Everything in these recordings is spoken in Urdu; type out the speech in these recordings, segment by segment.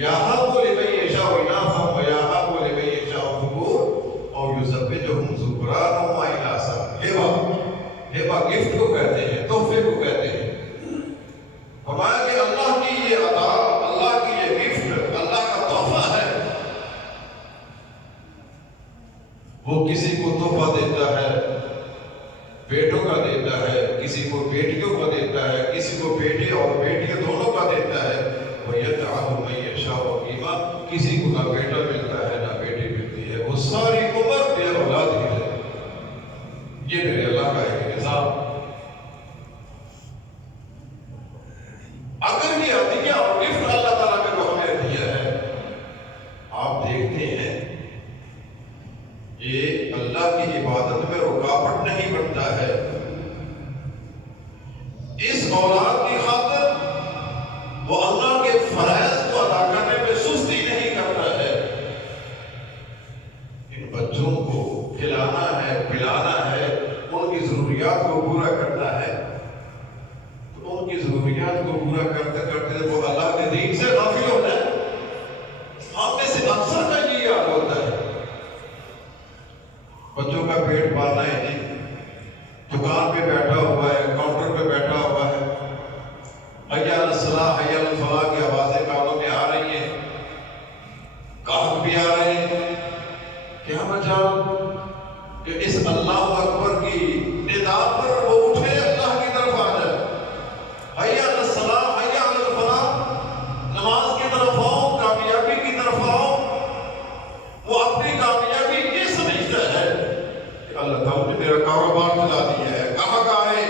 یہب لمن یشاء اناثا ویہب لمن یشاء الذکور او یزوجہم ذکرانا و اناثا۔ ہبہ گفٹ کو کہتے ہیں، تحفے کو کہتے ہیں۔ فرمایا کہ اللہ کی یہ عطا، اللہ کی یہ گفٹ، اللہ کا تحفہ ہے۔ وہ کسی کو تحفہ دیتا ہے، بیٹوں کا دیتا ہے، کسی کو بیٹیوں کا دیتا ہے، کسی کو بیٹے اور بیٹیاں دونوں کا دیتا ہے۔ وَيَجْعَلُ مَن يَشَاءُ عَقِيمًا، کسی کو نہ بیٹا ملتا ہے نہ بیٹی ملتی ہے، وہ ساری عمر بے اولاد ہی ہے۔ یہ میرے اللہ کا ایک نظام۔ اگر یہ عطیہ اور گفٹ اللہ تعالیٰ نے کو ہمیں دیا ہے، آپ دیکھتے ہیں یہ اللہ کی عبادت میں رکاوٹ نہیں بنتا ہے۔ اس اولاد کی خاطر وہ اللہ کے فرائض کو ادا کرنے میں سستی نہیں کرتا ہے۔ ان بچوں کو کھلانا ہے، پلانا ہے، ان کی ضروریات کو پورا کرنا ہے، تو ان کی ضروریات کو پورا کرتے کرتے وہ اللہ کے دین سے غافل ہو جائے۔ ہم میں سے اکثر کا یہ یاد ہوتا ہے، بچوں کا پیٹ پالنا ہے جی، دکان پہ بیٹھا ہوا ہے، کاؤنٹر پہ بیٹھا ہوا ہے، حی علی الصلاۃ حی علی الفلاح کی آوازیں کانوں میں آ رہی ہیں، گاہک بھی آ رہے ہیں۔ کیا مجال کہ اس اللہ اکبر کی ندا پر وہ اٹھے، اللہ کی طرف آ جائے، حی علی الصلاۃ حی علی الفلاح، نماز کی طرف آؤ، کامیابی کی طرف آؤ۔ وہ اپنی کامیابی یہ سمجھتا ہے کہ اللہ تعالیٰ نے میرا کاروبار چلا دیا ہے، گاہک آئے،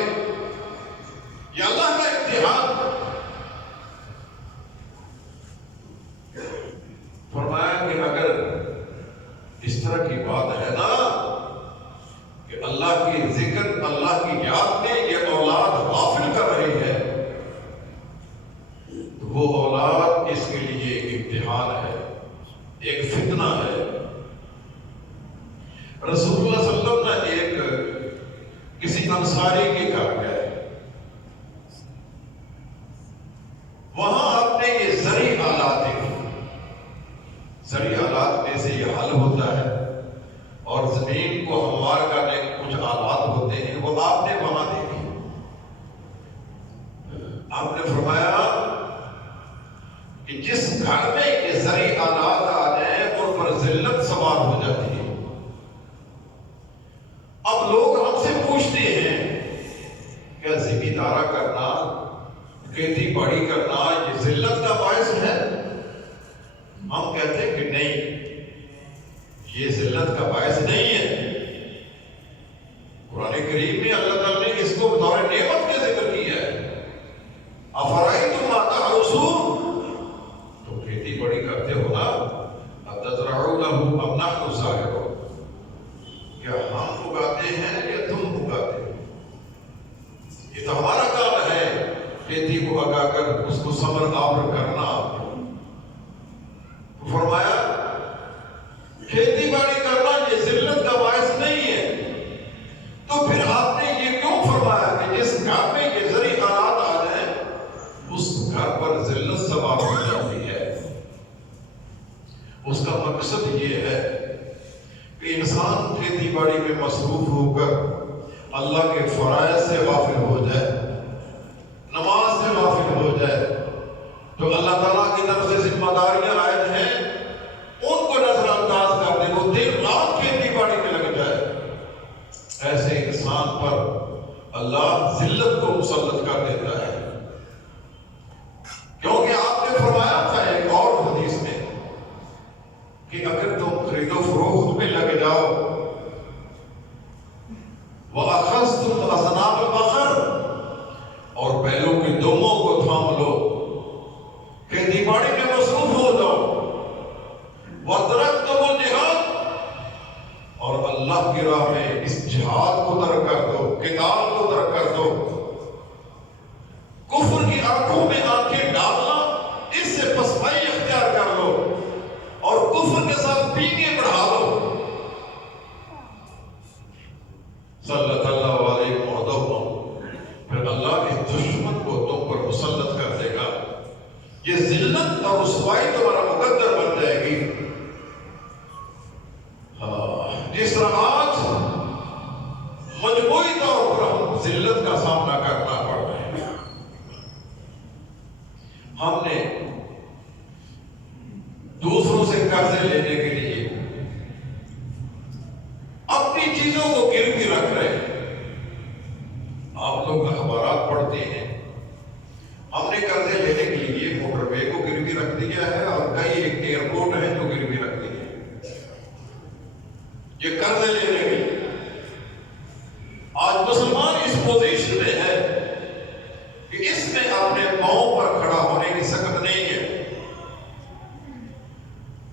یہ اللہ کا امتحان۔ فرمایا کہ اگر اس طرح کی بات ہے نا کہ اللہ کی ذکر، اللہ کی یاد میں یہ اولاد غافل کر رہی ہے، تو وہ اولاد اس کے لیے ایک امتحان ہے، ایک فتنہ ہے۔ رسول اللہ صلی اللہ علیہ وسلم نے ایک کسی انصاری کے گھر گئے، وہاں آپ نے یہ زرعی آلات دیکھے۔ زرعی آلات میں سے یہ حل ہوتا ہے اور زمین کو ہموار کرنے کے کچھ آلات ہوتے ہیں، وہ آپ نے وہاں دیکھے۔ آپ نے فرمایا کہ جس گھر میں یہ زرعی آلات آ جائیں ان پر ذلت سوار ہو جاتی ہے۔ اب لوگ ہم سے پوچھتے ہیں کیا زمیندارا کرنا، کھیتی باڑی کرنا یہ ذلت کا باعث ہے؟ ہم کہتے ہیں کہ نہیں، یہ ذلت کا باعث نہیں ہے۔ قرآن کریم میں اللہ تعالیٰ نے اس کو بطور نعمت کے ذکر کیا ہے۔ افرائیتم ما تحرثون، تو کھیتی باڑی کرتے ہو نا، اتزرعونہ ام نحن زارعون، کیا ہم اگاتے ہیں یا تم اگاتے ہو؟ یہ تو ہمارا کام ہے، کھیتی کو اگا کر اس کو ثمر آور کرنا۔ فرمایا کھیتی باڑی کرنا یہ ذلت کا باعث نہیں ہے، تو پھر آپ نے یہ کیوں فرمایا کہ جس گھر میں یہ زرعی آلات آ جائیں اس گھر پر ذلت سوار ہو جاتی ہے؟ اس کا مقصد یہ ہے کہ انسان کھیتی باڑی میں مصروف ہو کر اللہ کے فرائض سے غافل ہو جائے، نماز سے غافل ہو جائے، تو اللہ تعالیٰ کی طرف سے ذمہ داریاں عائد ہیں ان کو نظر انداز کر دے، وہ دن رات کھیتی باڑی میں لگ جائے، ایسے انسان پر اللہ ذلت کو مسلط کر دیتا ہے۔ کیونکہ آپ نے فرمایا تھا ایک اور حدیث میں کہ اگر تم خرید و فروخت میں لگ جاؤ، وَأَخَذْتُمْ أَذْنَابَ الْبَقَرِ، اور بیلوں کے دموں کو تھام لو، کھیتی باڑی میں مصروف ہو جاؤ، وَتَرَكْتُمُ الْجِهَادَ، اور اللہ کی راہ میں اس جہاد کو ترک کر دو، قتال کو ترک کر دو، کفر کی آنکھوں میں آنکھیں ڈالنا، اس سے پسپائی اختیار کر لو اور کفر کے ساتھ پینگیں بڑھا لو، صلی اللہ علیہ وسلم، پھر اللہ کے دشمن کو تم پر مسلط کر دے گا۔ یہ ذلت اور رسوائی تمہارا مقدر بن جائے گی. جس طرح آج مجموعی طور پر ہم ذلت کا سامنا کرنا پڑ رہا ہے. ہم نے دوسروں سے قرضے لینے کے لیے اپنی چیزوں کو گروی رکھ رہے ہیں. آپ لوگ اخبارات پڑھتے ہیں, ہم نے قرضے لینے کے لیے موٹر وے کو گروی رکھ دیا ہے اور کئی ایئرپورٹ ہیں جو گروی رکھ دیے ہیں یہ قرضے لینے کے لیے. آج مسلمان اس پوزیشن میں ہے کہ اس میں اپنے پاؤں پر کھڑا ہونے کی سکت نہیں ہے.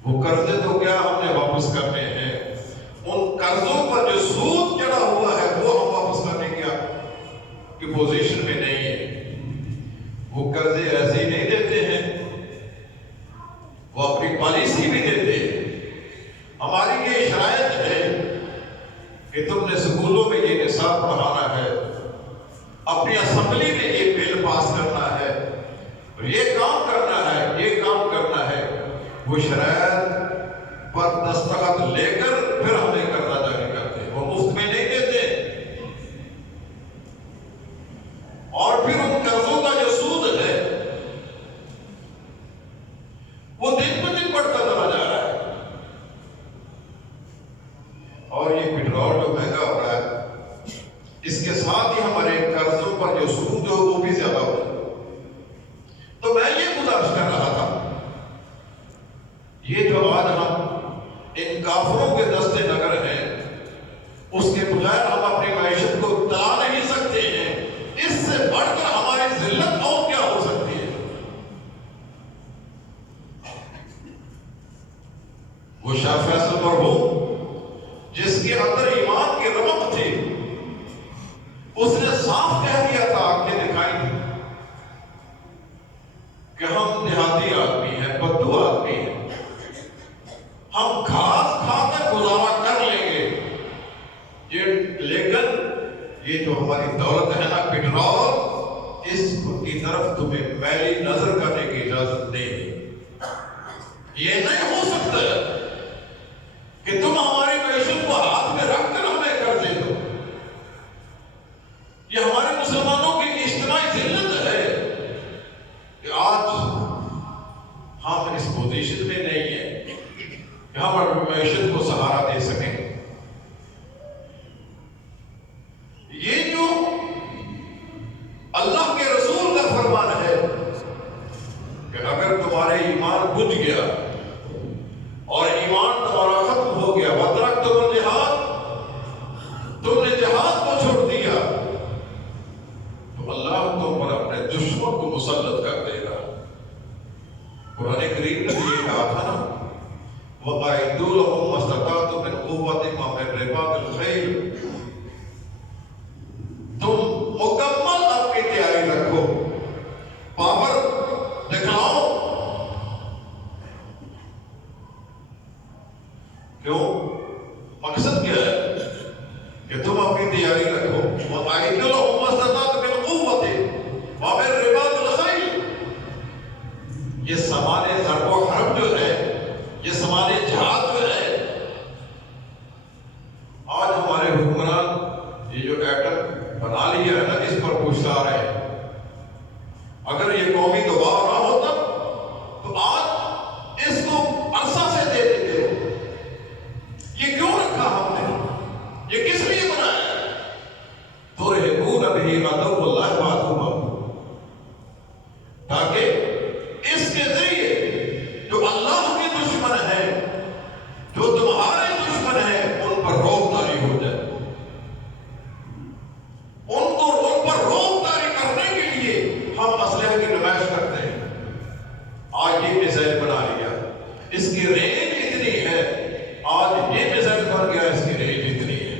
وہ قرضے تو کیا ہم نے واپس کرنے ہیں, ان قرضوں پر جو سود چڑھا ہوا ہے وہ ہم واپس کرنے کی پوزیشن میں نہیں ہے. وہ قرضے ایسے ہی نہیں دیتے ہیں, وہ اپنی پالیسی بھی دیتے ہیں. ہماری یہ شرائط ہے کہ تم نے سکولوں میں یہ نصاب پڑھانا ہے, اپنی اسمبلی میں یہ بل پاس کرنا ہے, یہ کام کرنا ہے, یہ کام کرنا ہے. وہ شرائط پر دستخط لے کر پھر ہمیں قرضہ جاری کرتے ہیں, وہ مفت میں نہیں دیتے. اور پھر ان قرضوں کا جو سود ہے وہ دن بہ دن بڑھتا چلا جا رہا ہے. اور یہ پٹرول جو مہنگا ہو رہا ہے, اس کے ساتھ ہی ہمارے قرضوں پر جو سود ہے وہ بھی زیادہ ہو رہا ہے. تو میں یہ گزارش کر رہا تھا, یہ جو آج ہم ان کافروں کے دستے نگر ہیں, اس کے بغیر ہم اپنی معیشت کو چلا نہیں سکتے ہیں. اس سے بڑھ کر ہماری ذلت اور کیا ہو سکتی ہے. وہ شاہ فیصل مرحوم جس کے اندر ایمان کی رمق تھی, اس نے صاف کہہ دیا تھا, آنکھیں دکھائی تھی کہ ہم دیہاتی آدمی ہیں, بدو آدمی ہیں, ہم گھاس کھا کر گزارا کر لیں گے, لیکن یہ جو ہماری دولت ہے نا پٹرول, اس کی طرف تمہیں میلی نظر کرنے کی اجازت نہیں ہے. یہ نہیں ہو سکتا کہ تم ہماری معیشت کو ہاتھ میں رکھ کر ہمیں قرضے دو. یہ ہمارے مسلمانوں کی اجتماعی ذلت ہے کہ آج ہم اس پوزیشن میں نہیں ہیں کہ ہم اپنی معیشت کو سہارا دے سکیں. یہ جو اللہ کے رسول کا فرمان ہے کہ اگر تمہارے ایمان بجھ گیا اور ایمان تمہارا ختم ہو گیا, وَتَرَكْتُمُ الْجِهَادَ, تم نے جہاد کو چھوڑ دیا, تو اللہ تم پر اپنے دشمن کو مسلط کر دے گا. قرآن کریم نے یہ کہا تھا نا, وَقَعِدُوا لَهُمْ مَا اسْتَطَعْتُم مِّن قُوَّةٍ وَمِن رِّبَاطِ الْخَيْلِ, تم مکمل اپنی تیاری رکھو, پاور دکھاؤ. کیوں؟ مقصد کیا ہے کہ تم اپنی تیاری رکھو. وَقَعِدُوا لَهُمْ مَا اسْتَطَعْتُم مِّن قُوَّةٍ وَمِن رِّبَاطِ الْخَيْلِ, یہ سامان ضرب و حرب جو ہے, یہ سامان جہاد جو ہے. آج ہمارے حکمران یہ جو ایٹم بنا لیا ہے نا, اس پر پوچھتا رہے ہیں, اگر یہ قومی دباؤ نہ ہوتا تو آج اس کو عرصہ سے دے دیتے. یہ کیوں رکھا ہم نے, یہ کس لیے بنایا؟ تُرْهِبُونَ بِهِ عَدُوَّ اللَّهِ وَعَدُوَّهُ, تاکہ اس کے ذریعے جو اللہ کے دشمن ہیں, جو تمہارے دشمن ہیں, ان پر روک داری ہو جائے. ان پر روک داری کرنے کے لیے ہم اسلحے کی نمائش کرتے ہیں. آج یہ میزائل بنا لیا, اس کی رینج اتنی ہے, آج یہ میزائل بن گیا, اس کی رینج اتنی ہے.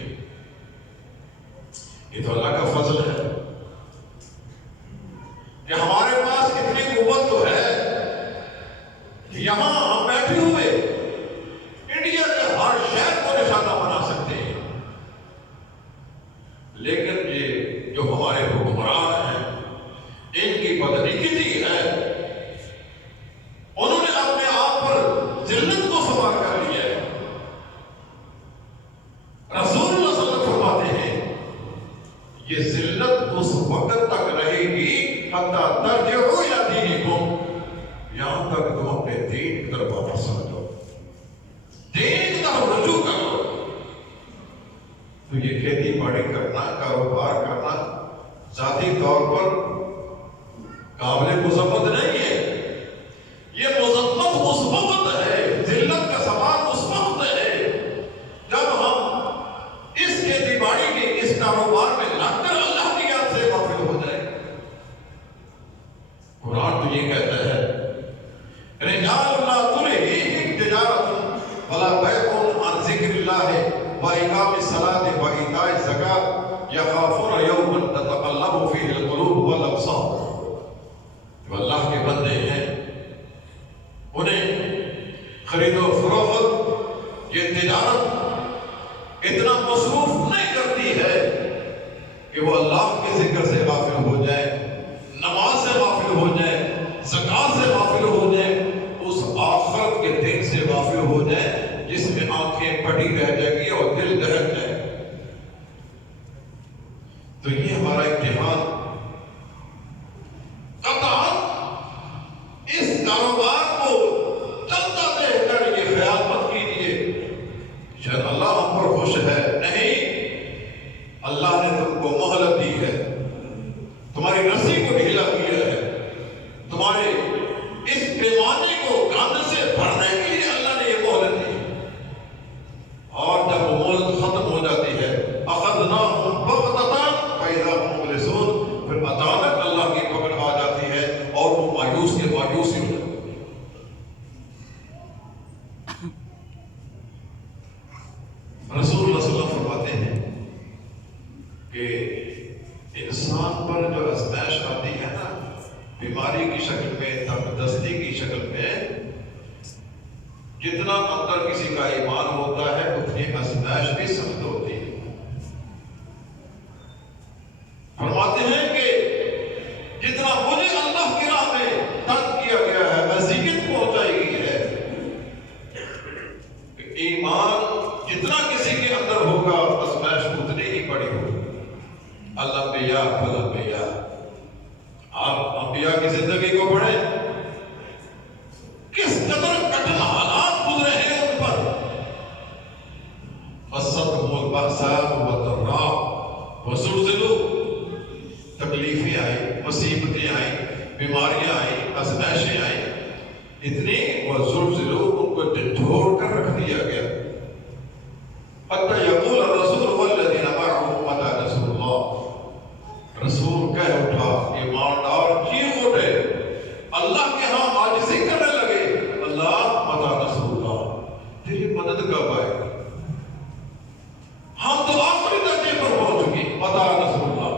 یہ تو اللہ کا فضل ہے کہ ہمارے پاس اتنی قوت تو ہے کہ یہاں ہم بیٹھے ہوئے انڈیا کے ہر شہر کو نشانہ بنا سکتے ہیں. لیکن یہ جو ہمارے حکمران ہیں, ان کی بدنیتی ہے چاہتا کہ تم اپنے دین کی طرف واپس آ جاؤ، دین کی طرف رجوع کر لو۔ تو یہ کھیتی باڑی کرنا، کاروبار کرنا ذاتی طور پر قابل مذمت نہیں ہے، یہ مذمت اس وقت ہے، ذلت کا سوال اس وقت ہے جب ہم اس کھیتی باڑی کے اس کاروبار میں لگ کر اللہ کی یاد سے غافل ہو جائیں۔ قرآن تو یہ کہتا ہے رجال لا تلہیہم تجارۃ ولا بیع عن ذکر اللہ وإقام الصلاة وإیتاء الزکاة یخافون یوما تتقلب فیہ القلوب والابصار۔ جو اللہ کے بندے ہیں انہیں خرید و فروخت، یہ تجارت اتنا مصروف نہیں کرتی ہے کہ وہ اللہ کے ذکر سے غافل ہو جائے، نماز سے غافل ہو جائے، زکوٰۃ سے غافل ہو جائے، اس آخرت کے دن سے غافل ہو جائے جس میں آنکھیں پڑی رہ جائے گی اور دل دہک جائے۔ تو یہ ہمارا امتحان قطعاً اس کاروبار کو چلتا دیکھ کر یہ خیال مت کیجیے شاید اللہ ہم پر خوش ہے، نہیں، اللہ نے تم کو مہلت دی ہے، تمہاری رسی کو ڈھیلا کیا ہے، تمہارے اس پیمانے کو گند سے بھرنے کے لیے اللہ نے یہ مہلت دی ہے۔ اور جب وہ مہلت ختم ہو جاتی ہے اخذناہم بغتۃ فاذا ہم مبلسون، پھر اچانک اللہ کی پکڑ آ جاتی ہے اور وہ مایوس کے مایوس ہی ہو جاتے ہیں۔ رسول اللہ صلی اللہ علیہ وسلم فرماتے ہیں کہ انسان پر جو آزمائش آتی ہے نا، بیماری کی شکل میں، تنگ کی شکل میں، جتنا اندر کسی کا ایمان ہوتا ہے اتنی آزمائش بھی سخت ہوتی ہے۔ فرماتے ہیں کہ جتنا مجھے اللہ کی راہ میں تنگ کیا گیا ہے، اذیت پہنچائی گئی ہے، ایمان جتنا کسی کے اندر ہوگا آزمائش اتنی ہی بڑی ہوگی۔ الانبیاء فالانبیاء، آپ انبیاء کی زندگی کو پڑھیں، کس قدر کٹھن حالات گزرے ہیں ان پر۔ مَسَّتْهُمُ الْبَأْسَاءُ وَالضَّرَّاءُ وَزُلْزِلُوا، تکلیفیں آئیں، مصیبتیں آئیں، بیماریاں آئیں، آزمائشیں آئیں، اتنی وَزُلْزِلُوا، ان کو جھنجھوڑ کر رکھ دیا گیا۔ حَتَّى يَقُولَ الرَّسُولُ وَالَّذِينَ مَعَهُ مَتَىٰ نَصْرُ اللَّهِ، رسول کہہ اٹھا، ایماندار چیخ اٹھے، اللہ کے ہاں عاجزی کرنے لگے، اللہ مَتَىٰ نَصْرُ اللَّهِ، تیری مدد کب آئے گی؟ ہم تو آخری درجے پر پہنچ چکے، مَتَىٰ نَصْرُ اللَّهِ۔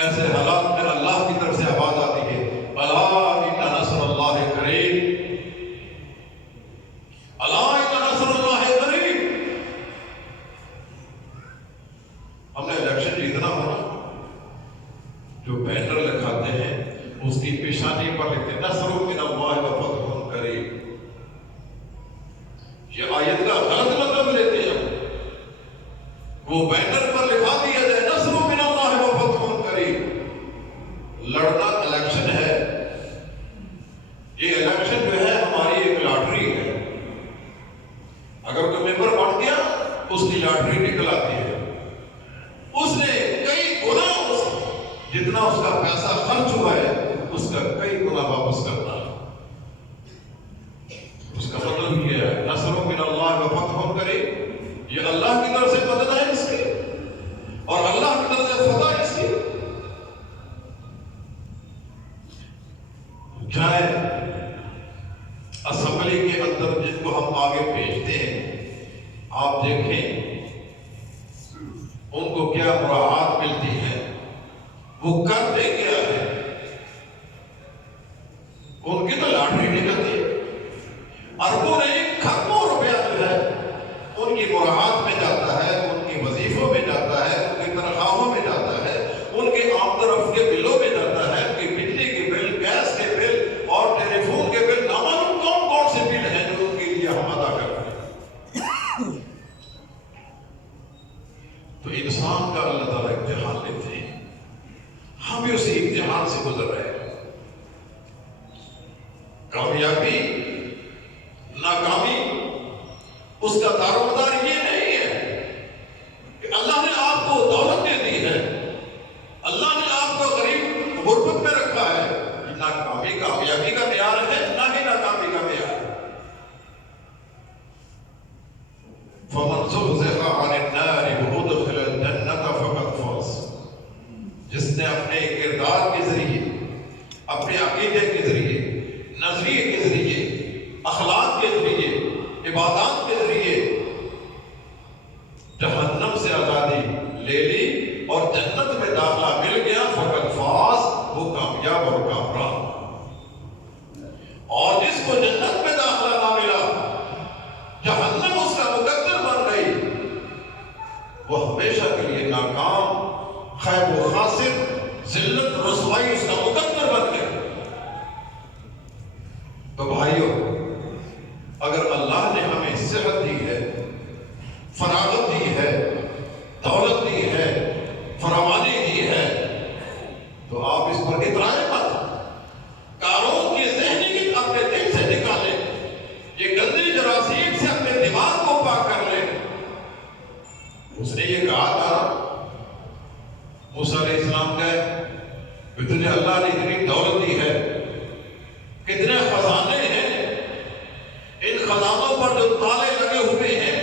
ایسے حالات میں اللہ کی طرف سے آواز آتی ہے، أَلَا إِنَّ نَصْرَ اللَّهِ قَرِيبٌ، أَلَا إِنَّ نَصْرَ اللَّهِ قَرِيبٌ۔ ہم نے الیکشن جیتنا ہونا، جو بینر لکھاتے ہیں اس کی پیشانی پر لکھتے ہیں نصر من اللہ وفتح قریب، یہ آیت کا غلط مطلب لیتے ہیں، وہ بینر پر لکھا دیا جائے نصر من اللہ وفتح قریب۔ لڑنا الیکشن ہے، یہ الیکشن جو ہے ہماری ایک لاٹری ہے، اگر کوئی ممبر بن گیا اس کی لاٹری نکل آتی ہے، اس نے کئی گنا جتنا اس کا پیسہ خرچ ہوا ہے اس کا کئی گنا واپس کرنا ہے۔ اس کا مطلب یہ ہے نصر من اللہ وفتح قریب، یہ اللہ کی طرف سے مدد ہے اس کی، اور اللہ کی طرف سے فتح اس کی۔ چاہے اسمبلی کے اندر جن کو ہم آگے بھیجتے ہیں، آپ دیکھیں ان کو کیا مراعات ملتی ہے، وہ کرتے کیا ہے، ان کی تو لاٹری نکلتی ہے، اربوں نہیں کھربوں روپیہ جو ہے ان کی مراعات میں جاتا ہے، ان کی وظیفوں میں جاتا ہے، ان کی تنخواہوں میں جاتا ہے، ان کے آمد و رفت کے بلوں میں جاتا ہے، ان کی بجلی کے بل، گیس کے بل اور ٹیلی فون کے بل، نامعلوم کون کون سے بل ہیں جو ان کے لیے ہم ادا کرتے ہیں۔ تو انسان کا اللہ تعالیٰ امتحان لیتے ہیں، ہم بھی اسی امتحان سے گزر رہے ہیں۔ کامیابی ناکامی اس کا دارومدار یہ نہیں ہے کہ اللہ نے آپ کو دولت دے دی ہے، اللہ نے آپ کو غریب غربت میں رکھا ہے، یہ ناکامی کامیابی کا معیار ہے، نہ ہی ناکامی کا معیار ہے۔ فَمَنْ زُحْزِحَ عَنِ النَّارِ وَأُدْخِلَ الْجَنَّةَ فَقَدْ فَازَ، جس نے اپنے کردار کے ذریعے، اپنے عقیدے کے ذریعے، نظریے کے ذریعے، اخلاق کے ذریعے، عبادات کے ذریعے جہنم سے آزادی لے لی اور جنت میں داخلہ مل گیا، فقط فاز، وہ کامیاب اور کامران۔ اور جس کو جنت میں داخلہ نہ ملا، جہنم اس کا مقدر بن گئی، وہ ہمیشہ کے لیے ناکام، خیب و خاسر، ذلت رسوائی اس کا مقدر بن گئی۔ تو بھائیو، اگر اللہ نے ہمیں صحت دی ہے، فراغت دی ہے، دولت دی ہے، فراوانی دی ہے، تو آپ اس پر اترائیں مت۔ قارون کی ذہنیت اپنے دل سے نکالیں، یہ گندی جراثیم سے اپنے دماغ کو پاک کر لیں۔ اس نے یہ کہا تھا، موسیٰ علیہ السلام کہے کہ تجھے اللہ نے اتنی دولت دی ہے، کتنے خزانے ہیں، ان خزانوں پر جو تالے لگے ہوئے ہیں،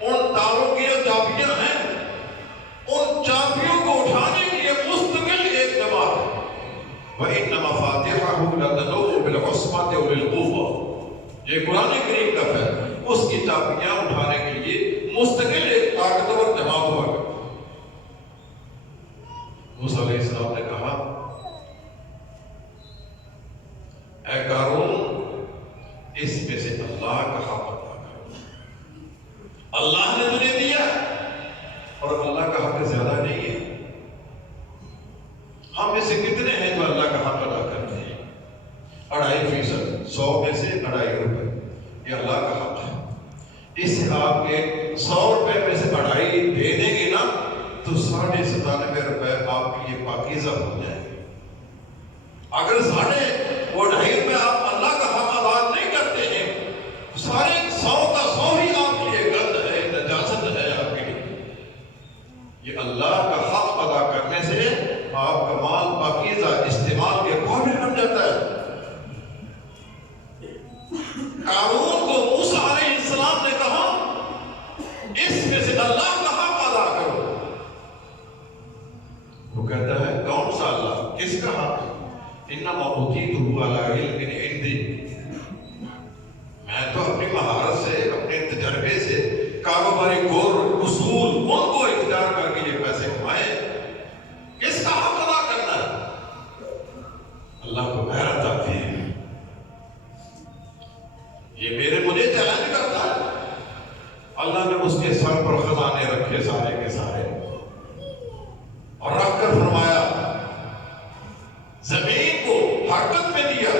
ان تالوں کی جو چابیاں ہیں، ان چابیوں کو اٹھانے کے لیے مستقل ایک جماعت ہے۔ وَإِنَّ مَفَاتِحَهُ لَتَنُوءُ بِالْعُصْبَةِ أُولِي الْقُوَّةِ، یہ قرآن کریم کا ہے، اس کی چابیاں اٹھانے کے لیے مستقل ایک طاقتور جماعت ہوا ہے۔ موسیٰ علیہ السلام نے کہا، اے قارون، اس میں سے اللہ کا حق ادا کر۔ اللہ نے تجھے دیا اور اللہ کا حق زیادہ نہیں ہے۔ ہم میں سے کتنے ہیں جو اللہ کا حق ادا کرتے ہیں؟ 2.5%، 100 میں سے 2.5 روپے، یہ اللہ کا حق ہے۔ اس سے آپ کے 100 روپے میں سے 2.5 دے دیں گے نا، تو 97.5 روپے آپ کے لیے پاکیزہ ہو جائیں گے۔ اگر 2.5 روپے آپ اللہ کا حق ادا نہیں کرتے ہیں، سارے 100 کا 100 ہی آپ کے لیے گند ہے، نجاست ہے آپ کے لیے۔ یہ اللہ کا حق ادا کرنے سے آپ کا مال پاکیزہ استعمال کے قابل بن جاتا ہے۔ قارون کو موسیٰ علیہ السلام نے کہا، اس میں سے اللہ کا حق ادا کرو۔ وہ کہتا ہے، کون سا اللہ؟ کس کا حق؟ انما اوتیتہ علی علم عندی، میں تو اپنی مہارت سے، اپنے تجربے سے، کاروباری گور اصول ان کو اختیار کر کے یہ پیسے کمائے، کس کا حق ادا کرنا ہے؟ اللہ کو غیرت آتی ہے، یہ مجھے چیلنج کرتا ہے۔ اللہ نے اس کے سر پر خزانے رکھے سارے کے سارے، اور رکھ کر فرمایا، زمین کو حرکت میں دیا،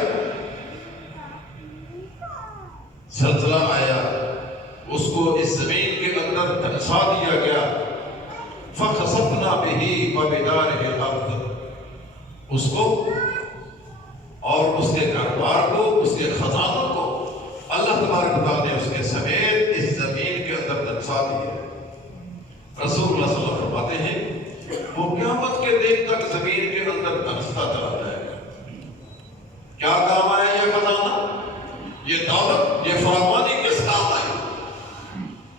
زلزلہ آیا، اس کو اس زمین کے اندر دھنسا دیا گیا، فَخَسَفْنَا بِهِ وَبِدَارِهِ الْأَرْضِ، اس کو اور اس کے کاروبار کو، اس کے خزانوں کو اللہ تبارک و تعالیٰ نے اس کے سمیت اس زمین کے اندر دھنسا دیا۔ رسول اللہ صلی اللہ علیہ وسلم فرماتے ہیں، وہ قیامت کے دن تک زمین کے اندر دھنستا چلا جائے گا۔ کیا کام آیا یہ خزانہ، یہ دولت، یہ فراوانی کس کام آئی؟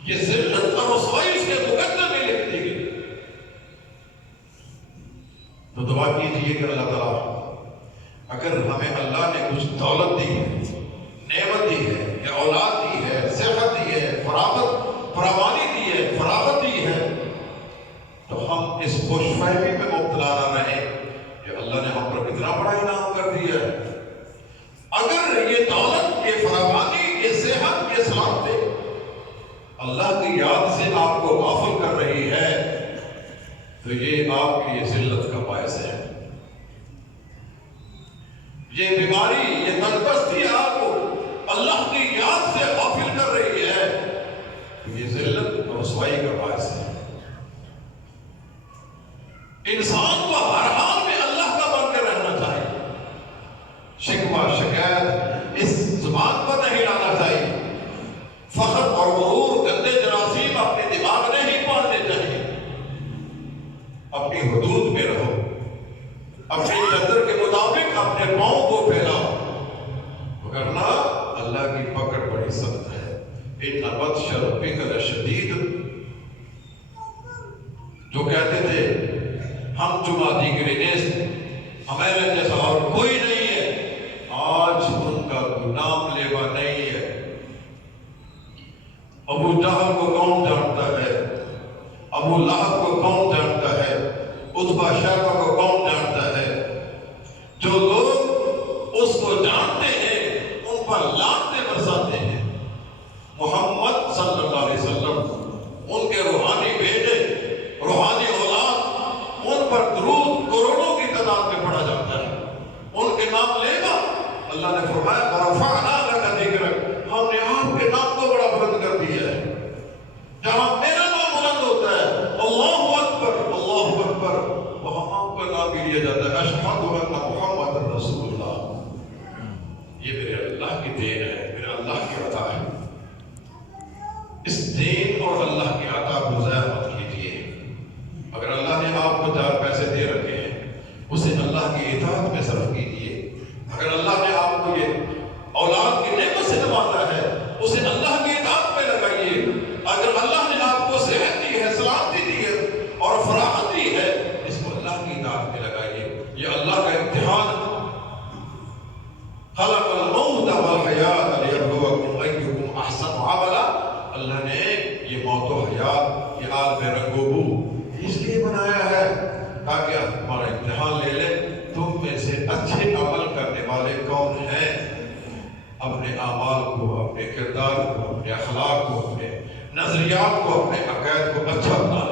یہ ذلت اور رسوائی اس کے مقدر میں لکھ دی گئی۔ تو دعا کیجیے کہ اللہ تعالیٰ اگر ہمیں اللہ نے کچھ دولت دی ہے، نعمت دی ہے، یا اولاد دی ہے، صحت دی ہے، فراوانی دی ہے، فراغت دی ہے، تو ہم اس خوش فہمی میں مبتلا نہ رہیں کہ اللہ نے ہم پر کتنا بڑا انعام کر دیا ہے۔ اگر یہ دولت، یہ فراوانی، یہ صحت، یہ سلامتی اللہ کی یاد سے آپ کو غافل کر رہی ہے، تو یہ آپ کی یہ ذلت کا باعث ہے۔ یہ بیماری، یہ تندرستی آپ کو اللہ کی یاد سے غافل کر رہی ہے، تو یہ ذلت اور رسوائی کا باعث ہے۔ انسان کو ہر حال میں اللہ کا بن کے رہنا چاہیے، شکوہ شکایت قید اس زبان پر نہیں لانا چاہیے. فخر اور غرور گندے جراثیم اپنے دماغ میں نہیں پالنے چاہیے. اپنی حدود میں رہو، اپنی قدر کے مطابق اپنے پاؤں کو پھیلاؤ، ورنہ اللہ کی پکڑ بڑی سخت ہے. ان بطش ربک لشدید. جو کہتے تھے ہم جمعہ دیگری نیست، ہمارے جیسا اور کوئی نہیں ہے، آج ان کا کوئی نام لیوا نہیں ہے. ابو جہل کو کون جانتا ہے؟ ابو لہب کو کون جانتا ہے؟ عتبہ شیبہ کو کون جانتا ہے؟ جو لوگ اس کو جانتے ہیں ان پر لعنتیں برساتے ہیں. محمد صلی اللہ علیہ وسلم، ان کے روحانی بیٹے، روحانی اولاد، ان پر درود کروڑوں کی تعداد میں پڑھا جاتا ہے. ان کے نام لے گا، اللہ نے فرمایا ورفعنا لک ذکرک، ہم نے آپ کے نام کو بڑا بلند کر دیا ہے. جہاں میرا نام بلند ہوتا ہے اللہ اکبر اللہ اکبر، وہاں آپ کا نام بھی لیا جاتا ہے اشہد ان محمد رسول اللہ. یہ میرے اللہ کی دین ہے، میرے اللہ کی عطا ہے. اس دین اور اللہ کی عطا کو ضائع مت کیجیے. اگر اللہ نے آپ کو 4 پیسے دے رکھے ہیں اسے اللہ کی اطاعت میں صرف کیجیے. اگر اللہ نے آپ کو یہ اولاد کی نعمت سے نوازا ہے اسے اللہ کی اطاعت میں لگائیے. اگر اللہ نے آپ کو صحت دی ہے، سلامتی دی ہے اور فراغت دی ہے، اس کو اللہ کی اطاعت میں لگائیے. یہ اللہ کا امتحان. خلق الموت والحیات لیبلوکم ایکم احسن عملا. اللہ نے یہ موت و حیات، یہ عالم رنگ و بو اس لیے بنایا ہے تاکہ ہمارا امتحان لے لے تم میں سے اچھے عمل کرنے والے کون ہیں. اپنے اعمال کو، اپنے کردار کو، اپنے اخلاق کو، اپنے نظریات کو، اپنے عقائد کو اچھا بنا